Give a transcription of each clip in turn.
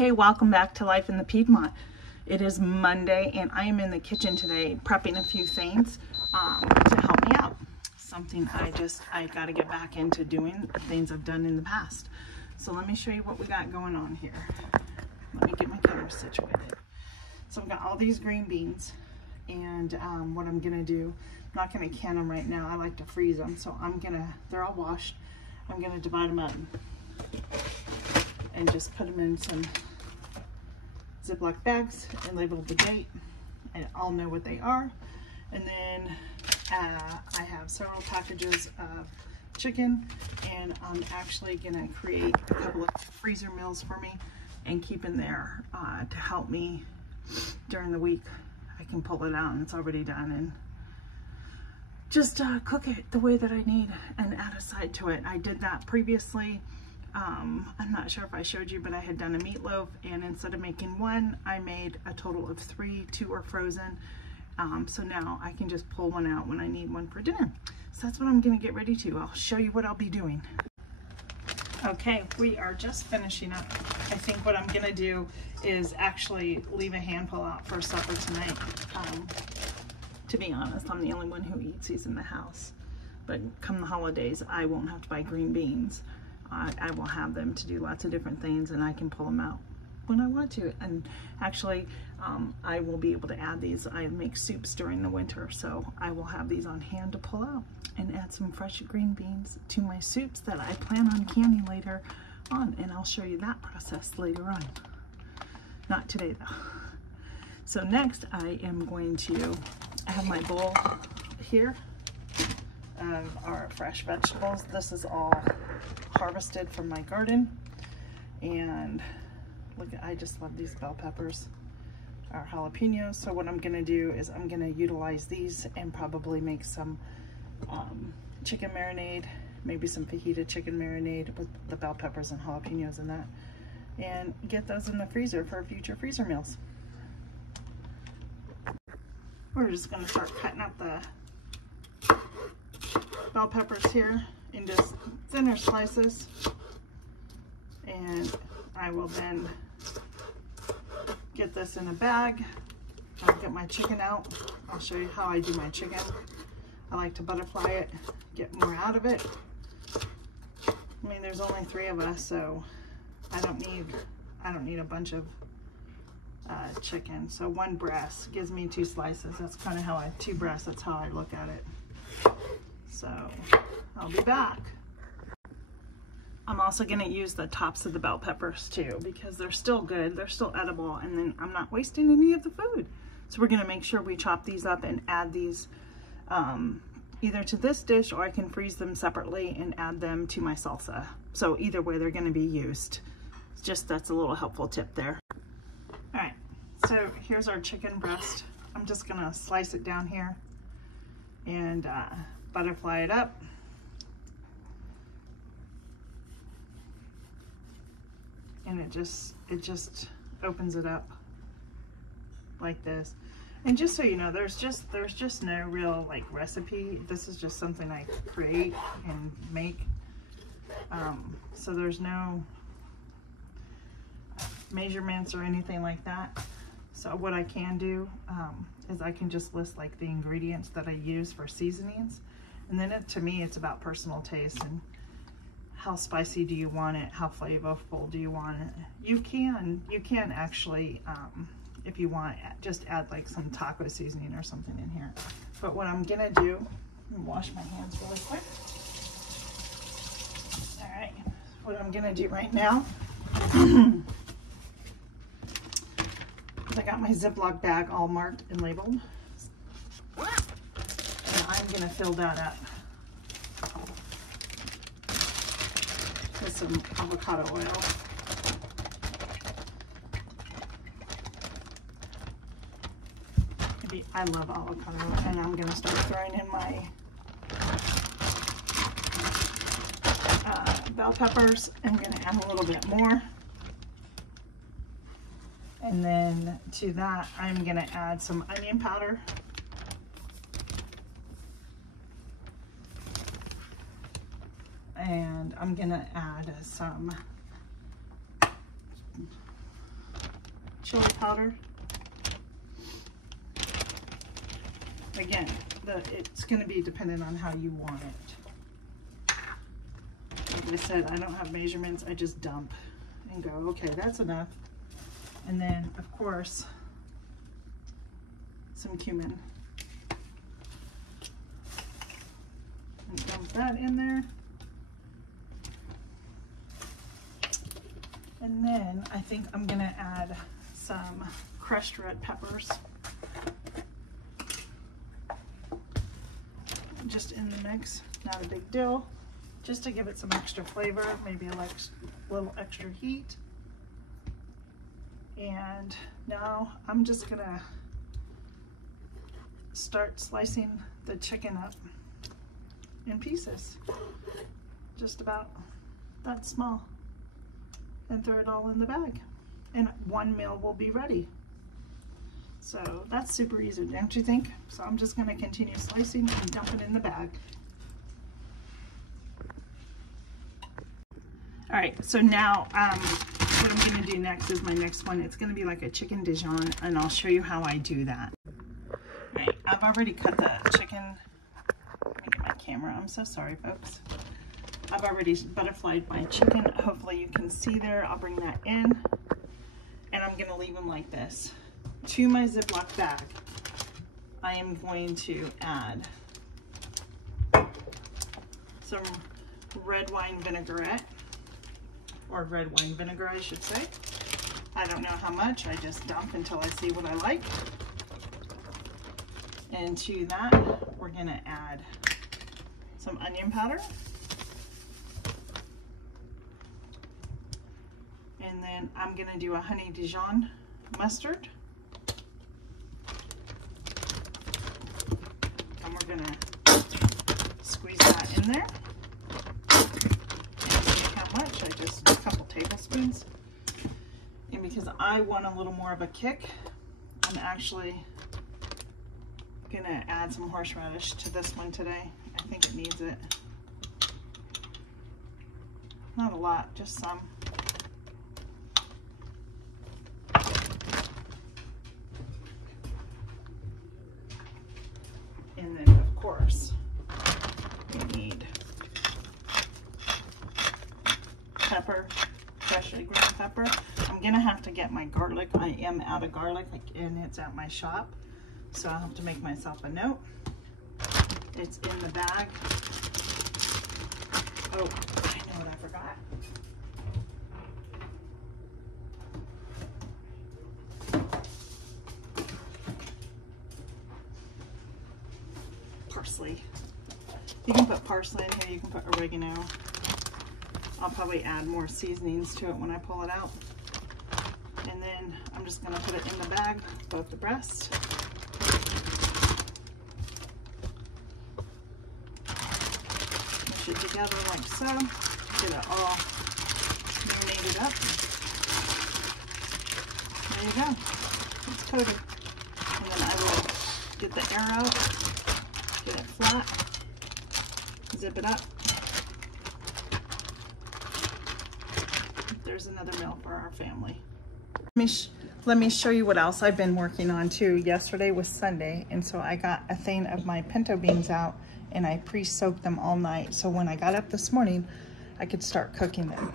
Hey, welcome back to Life in the Piedmont. It is Monday and I am in the kitchen today prepping a few things to help me out. Something I got to get back into doing, things I've done in the past. So let me show you what we got going on here. Let me get my camera situated. So I've got all these green beans, and what I'm gonna do, I'm not gonna can them right now. I like to freeze them. So they're all washed. I'm gonna divide them up and just put them in some Ziploc bags and label the date, and I'll know what they are. And then I have several packages of chicken, and I'm actually gonna create a couple of freezer meals for me and keep in there to help me during the week. I can pull it out and it's already done, and just cook it the way that I need and add a side to it. I did that previously. I'm not sure if I showed you, but I had done a meatloaf, and instead of making one, I made a total of 3. 2 are frozen. So now I can just pull one out when I need one for dinner. So that's what I'm gonna get ready to. I'll show you what I'll be doing. Okay, we are just finishing up. I think what I'm gonna do is actually leave a handful out for supper tonight. To be honest, I'm the only one who eats these in the house. But come the holidays, I won't have to buy green beans. I will have them to do lots of different things, and I can pull them out when I want to. And actually, I will be able to add these. I make soups during the winter, so I will have these on hand to pull out and add some fresh green beans to my soups that I plan on canning later on, and I'll show you that process later on. Not today though. So next I have my bowl here of our fresh vegetables. This is all harvested from my garden, and look, I just love these bell peppers, our jalapenos. So what I'm gonna do is I'm gonna utilize these and probably make some chicken marinade, maybe some fajita chicken marinade with the bell peppers and jalapenos in that, and get those in the freezer for future freezer meals. We're just gonna start cutting up the bell peppers here into thinner slices, and I will then get this in a bag. I'll get my chicken out. I'll show you how I do my chicken. I like to butterfly it, get more out of it. I mean, there's only 3 of us, so I don't need a bunch of chicken. So 1 breast gives me 2 slices. That's kind of how 2 breasts, that's how I look at it. So I'll be back. I'm also gonna use the tops of the bell peppers too, because they're still good, they're still edible, and then I'm not wasting any of the food. So we're gonna make sure we chop these up and add these either to this dish, or I can freeze them separately and add them to my salsa. So either way, they're gonna be used. Just that's a little helpful tip there. All right, so here's our chicken breast. I'm just gonna slice it down here and butterfly it up. And it just opens it up like this. And just so you know, there's just no real like recipe. This is just something I create and make. So there's no measurements or anything like that. So what I can do is I can just list like the ingredients that I use for seasonings, and then to me it's about personal taste and how spicy do you want it, how flavorful do you want it. You can actually, if you want, just add like some taco seasoning or something in here. But what I'm gonna do, let me wash my hands really quick. All right, what I'm gonna do right now, I got my Ziploc bag all marked and labeled, and I'm gonna fill that up with some avocado oil. I love avocado, and I'm gonna start throwing in my bell peppers. I'm gonna add a little bit more. And then to that, I'm gonna add some onion powder. And I'm gonna add some chili powder. Again, it's going to be dependent on how you want it. Like I said, I don't have measurements. I just dump and go, okay, that's enough. And then, of course, some cumin. And dump that in there. And then I think I'm going to add some crushed red peppers. Just in the mix, not a big deal, just to give it some extra flavor, maybe a little extra heat. And now I'm just gonna start slicing the chicken up in pieces, just about that small, and throw it all in the bag, and one meal will be ready. So that's super easy, don't you think? So I'm just gonna continue slicing and dumping in the bag. All right, so now what I'm gonna do next is my next one. It's gonna be like a chicken Dijon, and I'll show you how I do that. All right, I've already cut the chicken. Let me get my camera, I'm so sorry, folks. I've already butterflied my chicken. Hopefully you can see there. I'll bring that in, and I'm gonna leave them like this. To my Ziploc bag, I am going to add some red wine vinaigrette, or red wine vinegar, I should say. I don't know how much, I just dump until I see what I like. And to that, we're gonna add some onion powder. And then I'm gonna do a honey Dijon mustard. We're gonna squeeze that in there. And see how much? Just a couple tablespoons. And because I want a little more of a kick, I'm actually gonna add some horseradish to this one today. I think it needs it. Not a lot, just some. And then, of course, we need pepper, freshly ground pepper. I'm gonna have to get my garlic. I am out of garlic, and it's at my shop, so I'll have to make myself a note. It's in the bag. Oh, I know what I forgot. Parsley. You can put parsley in here, you can put oregano. I'll probably add more seasonings to it when I pull it out. And then I'm just gonna put it in the bag, both the breasts. Push it together like so. Get it all marinated up. There you go. It's coated. And then I will get the air out. Get it flat, zip it up. There's another meal for our family. Let me show you what else I've been working on too. Yesterday was Sunday, and so I got a thing of my pinto beans out, and I pre-soaked them all night. So when I got up this morning, I could start cooking them.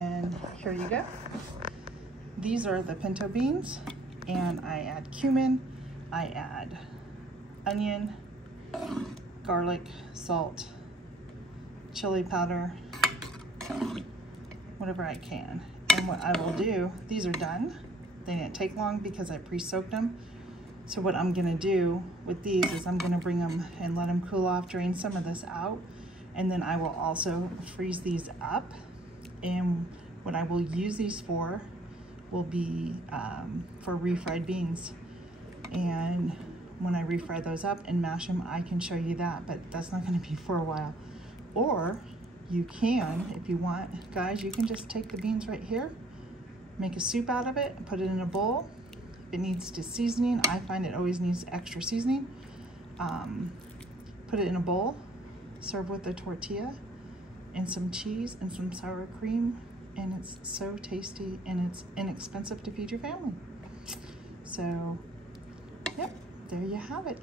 And here you go. These are the pinto beans, and I add cumin, I add onion, garlic, salt, chili powder, whatever I can. And what I will do, these are done. They didn't take long because I pre-soaked them. So what I'm gonna do with these is I'm gonna bring them and let them cool off, drain some of this out, and then I will also freeze these up. And what I will use these for will be for refried beans. And when I refry those up and mash them, I can show you that, but that's not gonna be for a while. Or you can, if you want, guys, you can just take the beans right here, make a soup out of it, and put it in a bowl. If it needs to seasoning, I find it always needs extra seasoning. Put it in a bowl, serve with a tortilla and some cheese and some sour cream, and it's so tasty and it's inexpensive to feed your family. So, yep, there you have it.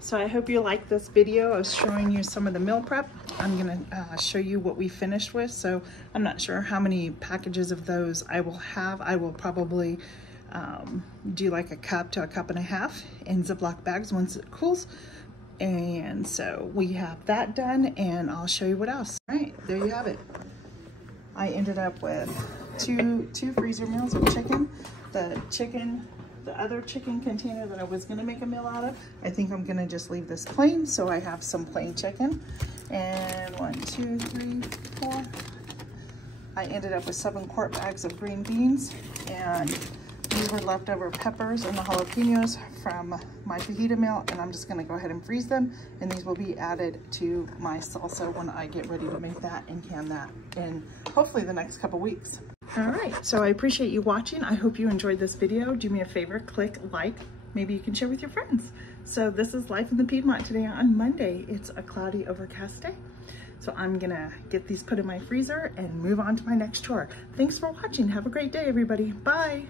So I hope you liked this video of showing you some of the meal prep. I'm gonna show you what we finished with. So I'm not sure how many packages of those I will have. I will probably do like a cup to a cup and a half in Ziploc bags once it cools. And so we have that done, and I'll show you what else. All right, there you have it. I ended up with two freezer meals of chicken. The other chicken container that I was gonna make a meal out of, I think I'm gonna just leave this plain, so I have some plain chicken. And 1, 2, 3, 4. I ended up with 7 quart bags of green beans, and these were leftover peppers and the jalapenos from my fajita meal, and I'm just gonna go ahead and freeze them, and these will be added to my salsa when I get ready to make that and can that in hopefully the next couple weeks. All right, so I appreciate you watching. I hope you enjoyed this video. Do me a favor, click like, maybe you can share with your friends. So this is Life in the Piedmont today on Monday. It's a cloudy, overcast day. So I'm gonna get these put in my freezer and move on to my next chore. Thanks for watching. Have a great day, everybody. Bye.